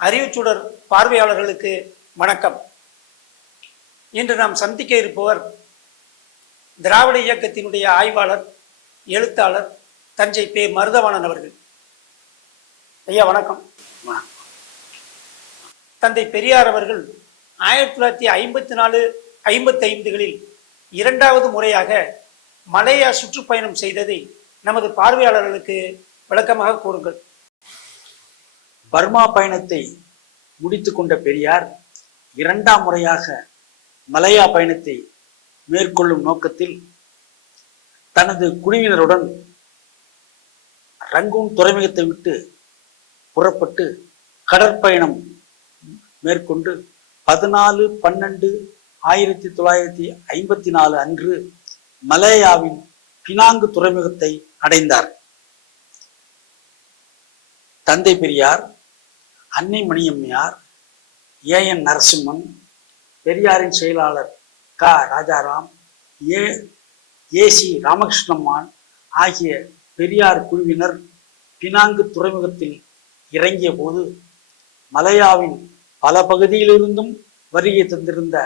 அறிவுச்சுடர் பார்வையாளர்களுக்கு வணக்கம். இன்று நாம் சந்திக்க இருப்பவர் திராவிட இயக்கத்தினுடைய ஆய்வாளர், எழுத்தாளர் தஞ்சை பே. மருதவாணன் அவர்கள். ஐயா வணக்கம். தந்தை பெரியார் அவர்கள் 1954-55களில் இரண்டாவது முறையாக மலேயா சுற்றுப்பயணம் செய்ததை நமது பார்வையாளர்களுக்கு விளக்கமாக கூறுங்கள். பர்மா பயணத்தை முடித்து கொண்ட பெரியார் இரண்டாம் முறையாக மலேயா பயணத்தை மேற்கொள்ளும் நோக்கத்தில் தனது குழுவினருடன் ரங்கூன் துறைமுகத்தை விட்டு புறப்பட்டு கடற்பயணம் மேற்கொண்டு 14-12-1954 அன்று மலேயாவின் பினாங்கு துறைமுகத்தை அடைந்தார். தந்தை பெரியார், அன்னை மணியம்மையார், ஏ.என். நரசிம்மன், பெரியாரின் செயலாளர் க. ராஜாராம், ஏ.சி. ராமகிருஷ்ணம்மான் ஆகிய பெரியார் குழுவினர் பினாங்கு துறைமுகத்தில் இறங்கிய போது மலேயாவின் பல பகுதியிலிருந்தும் வருகை தந்திருந்த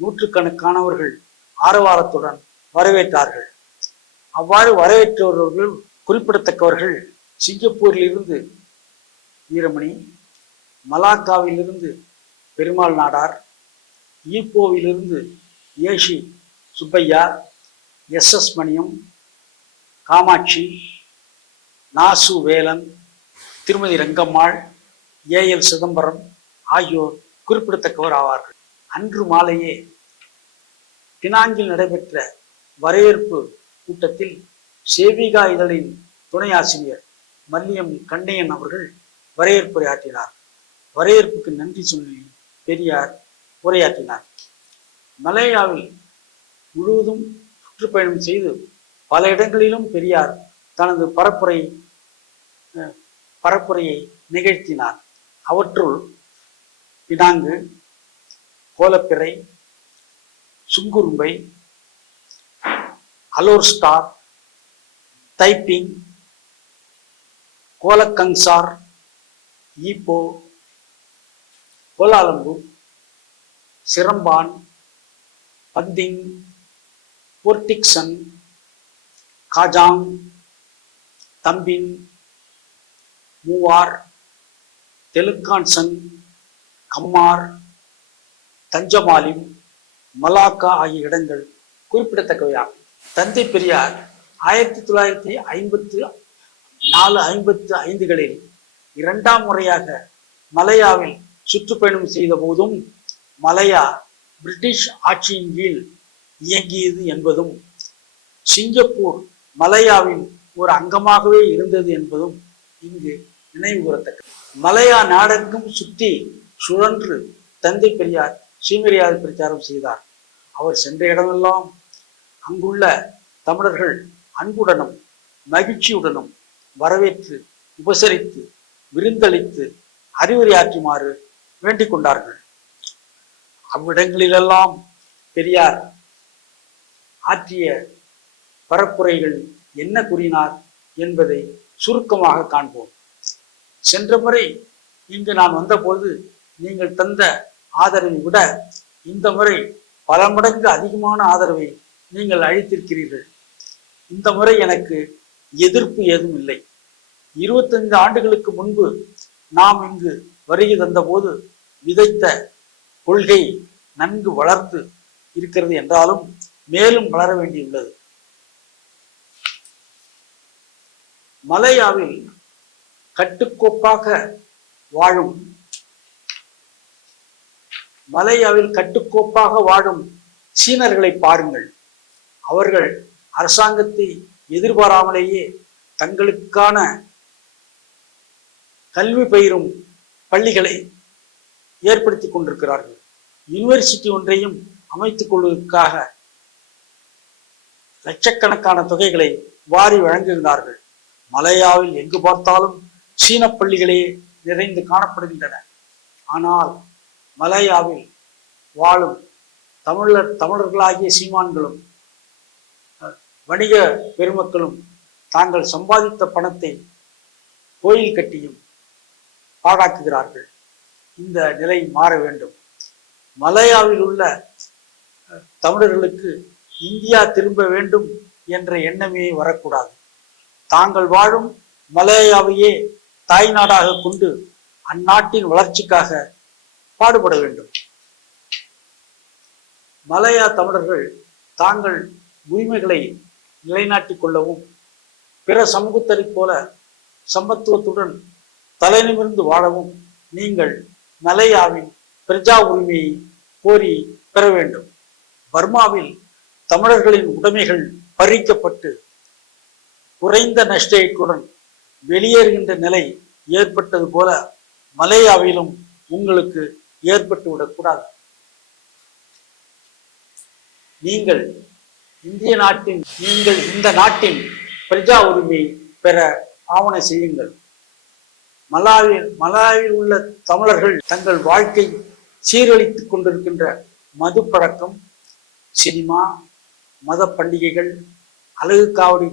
நூற்றுக்கணக்கானவர்கள் ஆரவாரத்துடன் வரவேற்றார்கள். அவ்வாறு வரவேற்றவர்கள் குறிப்பிடத்தக்கவர்கள் சிங்கப்பூரிலிருந்து வீரமணி, மலாக்காவிலிருந்து பெருமாள் நாடார், ஈப்போவிலிருந்து ஏ.சி. சுப்பையா, எஸ்.எஸ். மணியம், காமாட்சி, நாசு வேலன், திருமதி ரங்கம்மாள், ஏ.எல். சிதம்பரம் ஆகியோர் குறிப்பிடத்தக்கவர் ஆவார்கள். அன்று மாலையே பினாங்கில் நடைபெற்ற வரவேற்பு கூட்டத்தில் சேவிகா இதழின் துணை ஆசிரியர் மல்லியம் கண்ணையன் அவர்கள் வரவேற்புரை ஆற்றினார். வரவேற்புக்கு நன்றி சொல்லி பெரியார் உரையாற்றினார். மலேயாவில் முழுவதும் சுற்றுப்பயணம் செய்து பல இடங்களிலும் பெரியார் தனது பரப்புரையை நிகழ்த்தினார். அவற்றுள் பினாங்கு, கோலப்பிறை, சுங்குரும்பை, Alor Star, Taiping, Kuala Kangsar, Ipoh, Kuala Lumpur, Seremban, Banting, Port Dickson, Kajang, Tampin, Muar, Teluk Anson, கம்மார், தஞ்சமாலிம், மலாக்கா ஆகிய இடங்கள் குறிப்பிடத்தக்கவையாகும். தந்தை பெரியார் 1954-55களில் இரண்டாம் முறையாக மலேயாவில் சுற்றுப்பயணம் செய்த போதும் மலேயா பிரிட்டிஷ் ஆட்சியின் கீழ் இயங்கியது என்பதும் சிங்கப்பூர் மலேயாவின் ஒரு அங்கமாகவே இருந்தது என்பதும் இங்கு நினைவு கூறத்தக்கது. மலேயா நாடெங்கும் சுற்றி சுழன்று தந்தை பெரியார் சுயமரியாதை பிரச்சாரம் செய்தார். அவர் சென்ற இடமெல்லாம் அங்குள்ள தமிழர்கள் அன்புடனும் மகிழ்ச்சியுடனும் வரவேற்று உபசரித்து விருந்தளித்து அறிவுரையாற்றுமாறு வேண்டிக் கொண்டார்கள். அவ்விடங்களிலெல்லாம் பெரியார் ஆற்றிய பரப்புரைகள் என்ன கூறினார் என்பதை சுருக்கமாக காண்போம். சென்ற முறை இங்கு நான் வந்தபோது நீங்கள் தந்த ஆதரவை விட இந்த முறை பல மடங்கு அதிகமான ஆதரவை நீங்கள் அளித்திருக்கிறீர்கள். இந்த முறை எனக்கு எதிர்ப்பு ஏதும் இல்லை. 25 ஆண்டுகளுக்கு முன்பு நாம் இங்கு வருகை தந்தபோது விதைத்த கொள்கை நன்கு வளர்ந்து இருக்கிறது என்றாலும் மேலும் வளர வேண்டியுள்ளது. மலேயாவில் கட்டுக்கோப்பாக வாழும் சீனர்களை பாருங்கள். அவர்கள் அரசாங்கத்தை எதிர்பாராமலேயே தங்களுக்கான கல்வி பயிரும் பள்ளிகளை ஏற்படுத்தி கொண்டிருக்கிறார்கள். யூனிவர்சிட்டி ஒன்றையும் அமைத்துக் கொள்வதற்காக லட்சக்கணக்கான தொகைகளை வாரி வழங்குகிறார்கள். மலேயாவில் எங்கு பார்த்தாலும் சீன பள்ளிகளே நிறைந்து காணப்படுகின்றன. ஆனால் மலேயாவில் வாழும் தமிழர்களாகிய சீமான்களும் வணிக பெருமக்களும் தாங்கள் சம்பாதித்த பணத்தை கோயில் கட்டியும் பாழாக்குகிறார்கள். இந்த நிலை மாற வேண்டும். மலாயாவில் உள்ள தமிழர்களுக்கு இந்தியா திரும்ப வேண்டும் என்ற எண்ணமே வரக்கூடாது. தாங்கள் வாழும் மலாயாவையே தாய்நாடாக கொண்டு அந்நாட்டின் வளர்ச்சிக்காக பாடுபட வேண்டும். மலாயா தமிழர்கள் தாங்கள் உரிமைகளை நிலைநாட்டிக் கொள்ளவும் பிற சமூகத்தரைப் போல சமத்துவத்துடன் தலைநிமிர்ந்து வாழவும் நீங்கள் மலாயாவின் பிரஜா உரிமையை கோரி பெற வேண்டும். பர்மாவில் தமிழர்களின் உடைமைகள் பறிக்கப்பட்டு குறைந்த நஷ்டத்துடன் வெளியேறுகின்ற நிலை ஏற்பட்டது போல மலாயாவிலும் உங்களுக்கு ஏற்பட்டு விடக்கூடாது. நீங்கள் இந்த நாட்டின் பிரஜா உரிமை பெற ஆவண செய்யுங்கள். மலாயாவில் உள்ள தமிழர்கள் தங்கள் வாழ்க்கை சீரழித்துக் கொண்டிருக்கின்ற மது பழக்கம், சினிமா, மத பண்டிகைகள், அழகு காவடி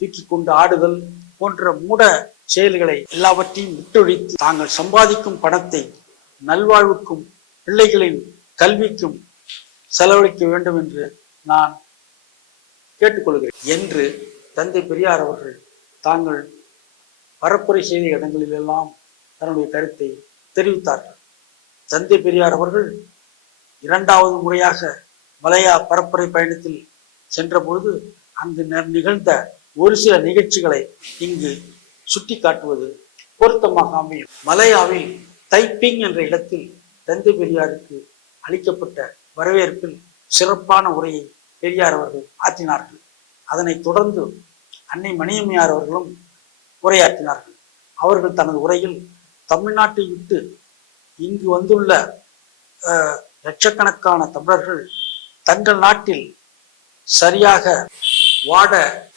தூக்கி கொண்டு ஆடுதல் போன்ற மூட செயல்களை எல்லாவற்றையும் விட்டொழித்து தாங்கள் சம்பாதிக்கும் பணத்தை நல்வாழ்வுக்கும் பிள்ளைகளின் கல்விக்கும் செலவழிக்க வேண்டும் என்று நான் கேட்டுக்கொள்கிறேன் என்று தந்தை பெரியார் அவர்கள் தாங்கள் பரப்புரை செய்த இடங்களிலெல்லாம் தன்னுடைய கருத்தை தெரிவித்தார்கள். தந்தை பெரியார் அவர்கள் 2வது முறையாக மலாயா பரப்புரை பயணத்தில் சென்றபொழுது அங்கு நிகழ்ந்த ஒரு சில நிகழ்ச்சிகளை இங்கு சுட்டி காட்டுவது பொருத்தமாக அமையும். மலாயாவில் தைப்பிங் என்ற இடத்தில் தந்தை பெரியாருக்கு அளிக்கப்பட்ட வரவேற்பில் சிறப்பான உரையை பெரியார் அவர்கள் ஆற்றினார்கள். அதனைத் தொடர்ந்து அன்னை மணியம்மையார் அவர்களும் உரையாற்றினார்கள். அவர்கள் தனது உரையில் தமிழ்நாட்டை விட்டு இங்கு வந்துள்ள லட்சக்கணக்கான தமிழர்கள் தங்கள் நாட்டில் சரியாக வாட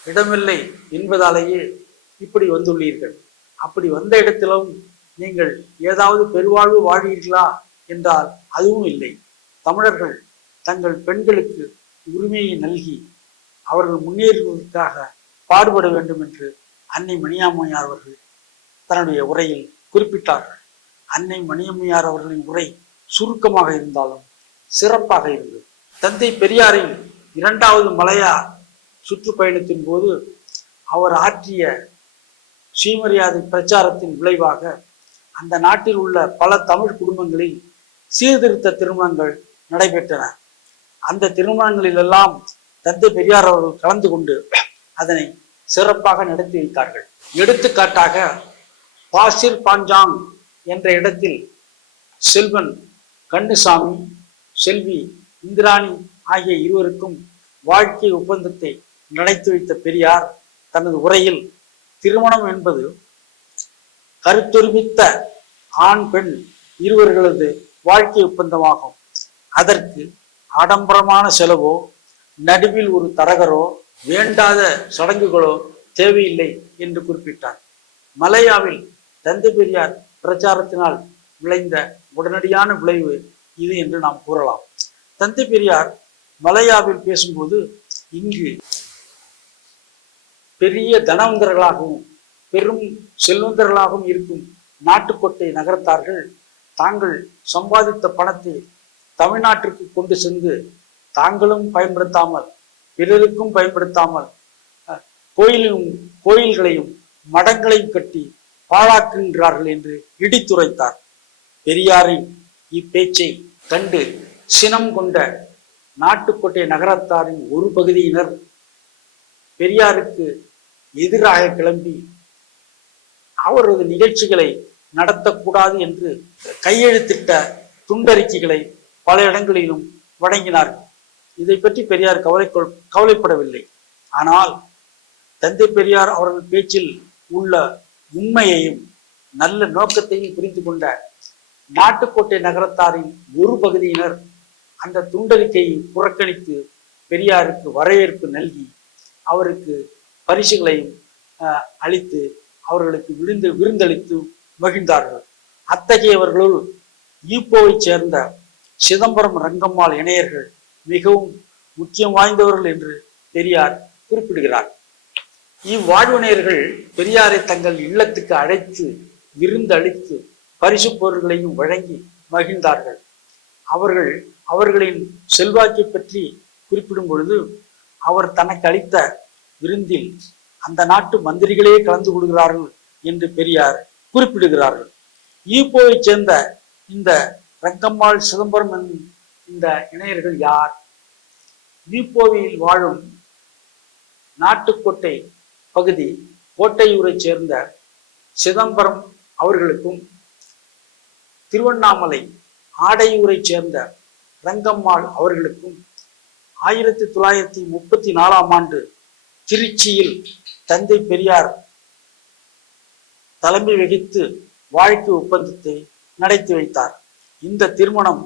இடமில்லை என்பதாலேயே இப்படி வந்துள்ளீர்கள். அப்படி வந்த இடத்திலும் நீங்கள் ஏதாவது பெருவாழ்வு வாழ்வீர்களா என்றால் அதுவும் இல்லை. தமிழர்கள் தங்கள் பெண்களுக்கு உரிமையை நல்கி அவர்கள் முன்னேறுவதற்காக பாடுபட வேண்டும் என்று அன்னை மணியம்மையார் அவர்கள் தன்னுடைய உரையில் குறிப்பிட்டார்கள். அன்னை மணியம்மையார் அவர்களின் உரை சுருக்கமாக இருந்தாலும் சிறப்பாக இருந்தது. தந்தை பெரியாரின் 2வது மலாயா சுற்றுப்பயணத்தின் போது அவர் ஆற்றிய சுயமரியாதை பிரச்சாரத்தின் விளைவாக அந்த நாட்டில் உள்ள பல தமிழ் குடும்பங்களில் சீர்திருத்த திருமணங்கள் நடைபெற்றன. அந்த திருமணங்களில் எல்லாம் தந்தை பெரியார் அவர்கள் கலந்து கொண்டு அதனை சிறப்பாக நடத்தி வைத்தார்கள். எடுத்துக்காட்டாக பாசிர் பாஞ்சாங் என்ற இடத்தில் செல்வன் கண்ணுசாமி, செல்வி இந்திராணி ஆகிய இருவருக்கும் வாழ்க்கை ஒப்பந்தத்தை நடத்தி வைத்த பெரியார் தனது உரையில் திருமணம் என்பது கருத்தொருமித்த ஆண் பெண் இருவர்களது வாழ்க்கை ஒப்பந்தமாகும். அதற்கு ஆடம்பரமான செலவோ நடுவில் ஒரு தரகரோ வேண்டாத சடங்குகளோ தேவையில்லை என்று குறிப்பிட்டார். மலாயாவில் தந்தை பெரியார் பிரச்சாரத்தினால் விளைந்த உடனடியான விளைவு இது என்று நாம் கூறலாம். தந்தை பெரியார் மலாயாவில் பேசும்போது இங்கு பெரிய தனவந்தர்களாகவும் பெரும் செல்வந்தர்களாகவும் இருக்கும் நாட்டுக்கோட்டை நகரத்தார்கள் தாங்கள் சம்பாதித்த பணத்தை தமிழ்நாட்டிற்கு கொண்டு சென்று தாங்களும் பயன்படுத்தாமல் பிறருக்கும் பயன்படுத்தாமல் கோயில்களையும் மடங்களையும் கட்டி பாழாக்குகின்றார்கள் என்று இடித்துரைத்தார். பெரியாரின் இப்பேச்சை கண்டு சினம் கொண்ட நாட்டுக்கோட்டை நகரத்தாரின் ஒரு பகுதியினர் பெரியாருக்கு எதிராக கிளம்பி அவரது நிகழ்ச்சிகளை நடத்தக்கூடாது என்று கையெழுத்திட்ட துண்டறிக்கைகளை பல இடங்களிலும் வழங்கினார்கள். இதை பற்றி பெரியார் கவலைப்படவில்லை. ஆனால் தந்தை பெரியார் அவர்கள் பேச்சில் உள்ள உண்மையையும் நல்ல நோக்கத்தையும் புரிந்து கொண்ட நாட்டுக்கோட்டை நகரத்தாரின் ஒரு பகுதியினர் அந்த துண்டறிக்கையை புறக்கணித்து பெரியாருக்கு வரவேற்பு நல்கி அவருக்கு பரிசுகளையும் அளித்து அவர்களுக்கு விருந்தளித்து மகிழ்ந்தார்கள். அத்தகையவர்களுள் ஈப்போவை சேர்ந்த சிதம்பரம் ரங்கம்மாள் இணையர்கள் மிகவும் முக்கியம் வாய்ந்தவர்கள் என்று பெரியார் குறிப்பிடுகிறார். இவ்வாழ்வினையர்கள் பெரியாரை தங்கள் இல்லத்துக்கு அழைத்து விருந்தளித்து பரிசு பொருட்களையும் வழங்கி மகிழ்ந்தார்கள். அவர்களின் செல்வாக்கை பற்றி குறிப்பிடும் பொழுது, அவர் தனக்கு அளித்த விருந்தில் அந்த நாட்டு மந்திரிகளே கலந்து கொள்கிறார்கள் என்று பெரியார் குறிப்பிடுகிறார்கள். ஈப்போவை சேர்ந்த இந்த ரங்கம்மாள் சிதம்பரம் என்னும் இந்த இணையர்கள் யார்? ஈப்போவில் வாழும் நாட்டுக்கோட்டை பகுதி கோட்டையூரை சேர்ந்த சிதம்பரம் அவர்களுக்கும், திருவண்ணாமலை ஆடையூரை சேர்ந்த ரங்கம்மாள் அவர்களுக்கும் 1934 ஆண்டு திருச்சியில் தந்தை பெரியார் தலைமை வகித்து வாழ்க்கை ஒப்பந்தத்தை நடத்தி வைத்தார். இந்த திருமணம்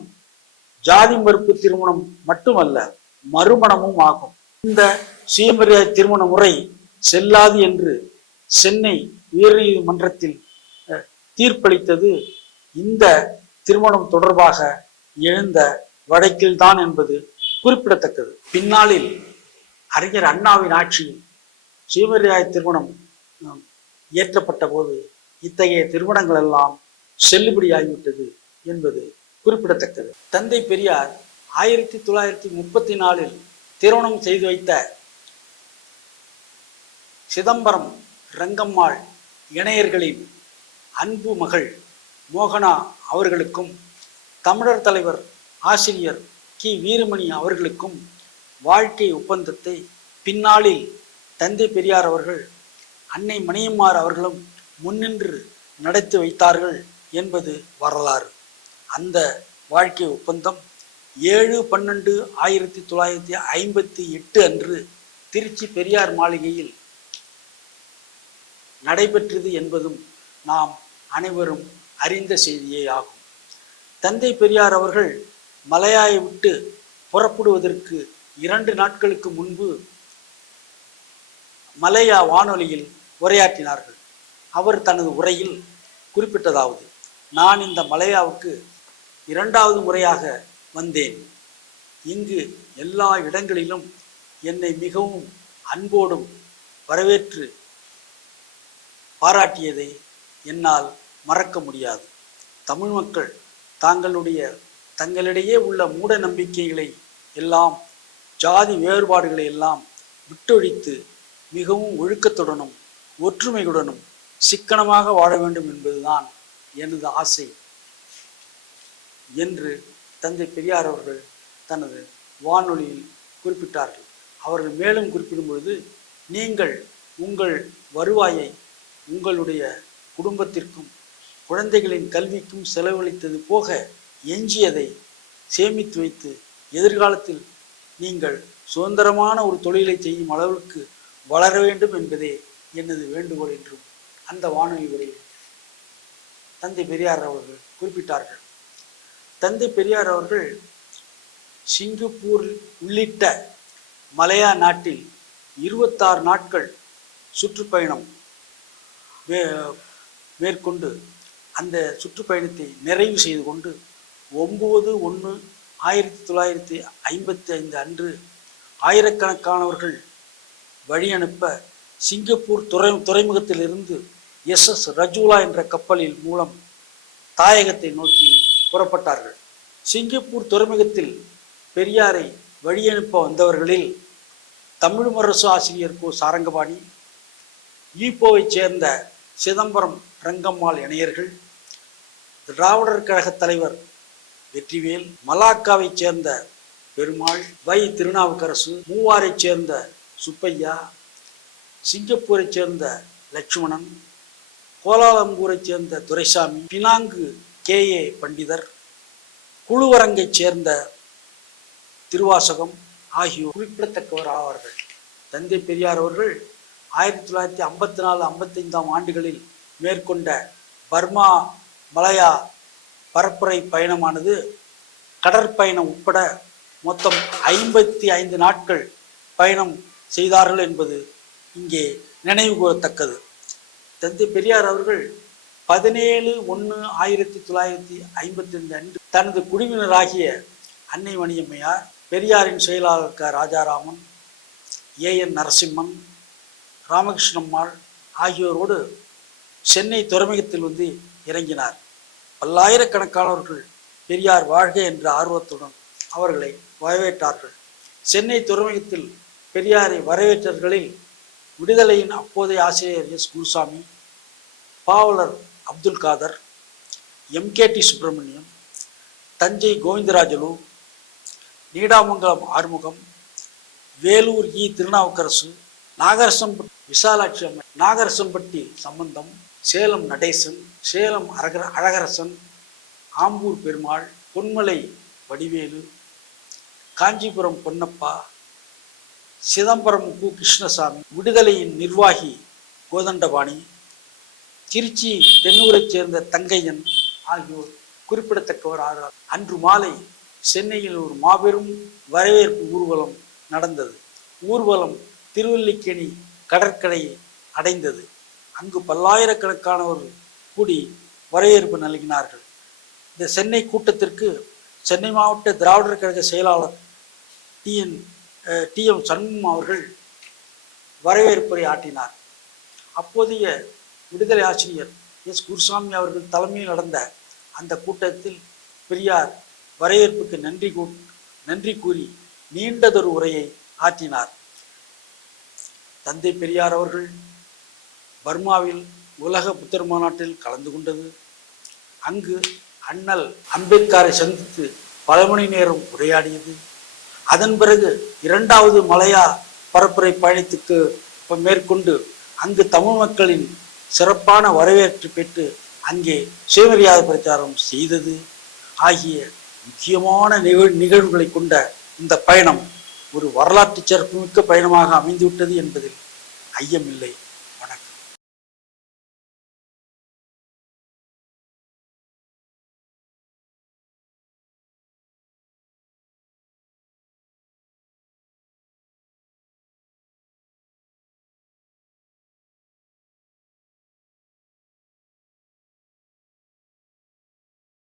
ஜாதி மறுப்பு திருமணம் மட்டுமல்ல, மறுமணமும் ஆகும். இந்த சுயமரியாதை திருமண முறை செல்லாது என்று சென்னை உயர்நீதிமன்றத்தில் தீர்ப்பளித்தது இந்த திருமணம் தொடர்பாக எழுந்த வழக்கில்தான் என்பது குறிப்பிடத்தக்கது. பின்னாளில் அறிஞர் அண்ணாவின் ஆட்சியில் சுயமரியாதை திருமணம் இயற்றப்பட்ட போது இத்தகைய திருமணங்கள் எல்லாம் செல்லுபடியாகிவிட்டது என்பது குறிப்பிடத்தக்கது. தந்தை பெரியார் 1934 திருமணம் செய்து வைத்த சிதம்பரம் ரங்கம்மாள் இணையர்களின் அன்பு மகள் மோகனா அவர்களுக்கும், தமிழர் தலைவர் ஆசிரியர் கி வீரமணி அவர்களுக்கும் வாழ்க்கை ஒப்பந்தத்தை பின்னாளில் தந்தை பெரியார் அவர்கள் அன்னை மணியம்மாள் அவர்களும் முன்னின்று நடத்தி வைத்தார்கள் என்பது வரலாறு. அந்த வாழ்க்கை ஒப்பந்தம் 7/12/1958 அன்று திருச்சி பெரியார் மாளிகையில் நடைபெற்றது என்பதும் நாம் அனைவரும் அறிந்த செய்தியே ஆகும். தந்தை பெரியார் அவர்கள் மலையாயை விட்டு புறப்படுவதற்கு 2 நாட்களுக்கு முன்பு மலையா வானொலியில் உரையாற்றினார்கள். அவர் தனது உரையில் குறிப்பிட்டதாவது, நான் இந்த மலையாவுக்கு 2வது முறையாக வந்தேன். இங்கு எல்லா இடங்களிலும் என்னை மிகவும் அன்போடும் வரவேற்று பாராட்டியதை என்னால் மறக்க முடியாது. தமிழ் மக்கள் தங்களிடையே உள்ள மூட நம்பிக்கைகளை எல்லாம், ஜாதி வேறுபாடுகளை எல்லாம் விட்டொழித்து மிகவும் ஒழுக்கத்துடனும் ஒற்றுமையுடனும் சிக்கனமாக வாழ வேண்டும் என்பதுதான் எனது ஆசை என்று தந்தை பெரியார் அவர்கள் தனது வானொலியில் குறிப்பிட்டார்கள். அவர்கள் மேலும் குறிப்பிடும் பொழுது, நீங்கள் உங்கள் வருவாயை உங்களுடைய குடும்பத்திற்கும் குழந்தைகளின் கல்விக்கும் செலவழித்தது போக எஞ்சியதை சேமித்து வைத்து எதிர்காலத்தில் நீங்கள் சுதந்திரமான ஒரு தொழிலை செய்யும் அளவுக்கு வளர வேண்டும் என்பதே எனது வேண்டுகோள் என்றும் அந்த வானொலி உரையில் தந்தை பெரியார் அவர்கள் குறிப்பிட்டார்கள். தந்தை பெரியார் அவர்கள் சிங்கப்பூர் உள்ளிட்ட மலையா நாட்டில் 26 நாட்கள் சுற்றுப்பயணம் மேற்கொண்டு அந்த சுற்றுப்பயணத்தை நிறைவு செய்து கொண்டு 9/1/1955 அன்று ஆயிரக்கணக்கானவர்கள் வழி அனுப்ப சிங்கப்பூர் துறைமுகத்திலிருந்து SS ரஜூலா என்ற கப்பலில் மூலம் தாயகத்தை நோக்கி புறப்பட்டார்கள். சிங்கப்பூர் துறைமுகத்தில் பெரியாரை வழி அனுப்ப வந்தவர்களில் தமிழ் முரசு ஆசிரியர் கோ சாரங்கபாணி, ஈப்போவை சேர்ந்த சிதம்பரம் ரங்கம்மாள் இணையர்கள், திராவிடர் கழக தலைவர் வெற்றிவேல், மலாக்காவை சேர்ந்த பெருமாள், வை திருநாவுக்கரசு, மூவாரை சேர்ந்த சுப்பையா, சிங்கப்பூரை சேர்ந்த லட்சுமணன், கோலாலம்பூரை சேர்ந்த துரைசாமி, பினாங்கு KA பண்டிதர், குழுவரங்கை சேர்ந்த திருவாசகம் ஆகியோர் குறிப்பிடத்தக்கவர் ஆவார்கள். தந்தை பெரியார் அவர்கள் 1954-55 ஆண்டுகளில் மேற்கொண்ட பர்மா மலையா பரப்புரை பயணமானது கடற்பயணம் உட்பட மொத்தம் 55 நாட்கள் பயணம் செய்தார்கள் என்பது இங்கே நினைவு கூறத்தக்கது. தந்தை பெரியார் அவர்கள் 17/1/1955 அன்று தனது குழுவினராகிய அன்னை மணியம்மையார், பெரியாரின் செயலாளர் க ராஜாராமன், AN நரசிம்மன், ராமகிருஷ்ணம்மாள் ஆகியோரோடு சென்னை துறைமுகத்தில் வந்து இறங்கினார். பல்லாயிரக்கணக்கானவர்கள் பெரியார் வாழ்க என்ற ஆர்வத்துடன் அவர்களை வரவேற்றார்கள். சென்னை துறைமுகத்தில் பெரியாரை வரவேற்றவர்களில் விடுதலையின் அப்போதைய ஆசிரியர் எஸ் குருசாமி, பாவலர் அப்துல் காதர், MKT சுப்பிரமணியம், தஞ்சை கோவிந்தராஜலு, நீடாமங்கலம் ஆறுமுகம், வேலூர் திருநாவுக்கரசு, நாகரசம்பட்டி விசாலாட்சி அம்மை, நாகரசம்பட்டி சம்பந்தம், சேலம் நடேசன், சேலம் அழகரசன், ஆம்பூர் பெருமாள், பொன்மலை வடிவேலு, காஞ்சிபுரம் பொன்னப்பா, சிதம்பரம் கிருஷ்ணசாமி, விடுதலையின் நிர்வாகி கோதண்டபாணி, திருச்சி தென்னூரைச் சேர்ந்த தங்கையன் ஆகியோர் குறிப்பிடத்தக்கவர் ஆகிறார். அன்று மாலை சென்னையில் ஒரு மாபெரும் வரவேற்பு ஊர்வலம் நடந்தது. ஊர்வலம் திருவல்லிக்கேணி கடற்கரையை அடைந்தது. அங்கு பல்லாயிரக்கணக்கானவர்கள் கூடி வரவேற்பு நல்கினார்கள். இந்த சென்னை கூட்டத்திற்கு சென்னை மாவட்ட திராவிடர் கழக செயலாளர் TM சண்முகம் அவர்கள் வரவேற்புரை ஆற்றினார். அப்போதைய விடுதலை ஆசிரியர் எஸ் குருசாமி அவர்கள் தலைமையில் நடந்த அந்த கூட்டத்தில் பெரியார் வரவேற்புக்கு நன்றி கூறி நீண்டதொரு உரையை ஆற்றினார். தந்தை பெரியார் அவர்கள் பர்மாவில் உலக புத்தர் மாநாட்டில் கலந்து கொண்டது. அங்கு அண்ணல் அம்பேத்கரை சந்தித்து பல மணி நேரம் உரையாடியது. அதன் பிறகு 2வது மலையா பரப்புரை பயணத்துக்கு மேற்கொண்டு அங்கு தமிழ் மக்களின் சிறப்பான வரவேற்பு பெற்று அங்கே சுயமரியாதை பிரச்சாரம் செய்தது ஆகிய முக்கியமான நிகழ்வுகளை கொண்ட இந்த பயணம் ஒரு வரலாற்று சிறப்புமிக்க பயணமாக அமைந்துவிட்டது என்பதில் ஐயமில்லை.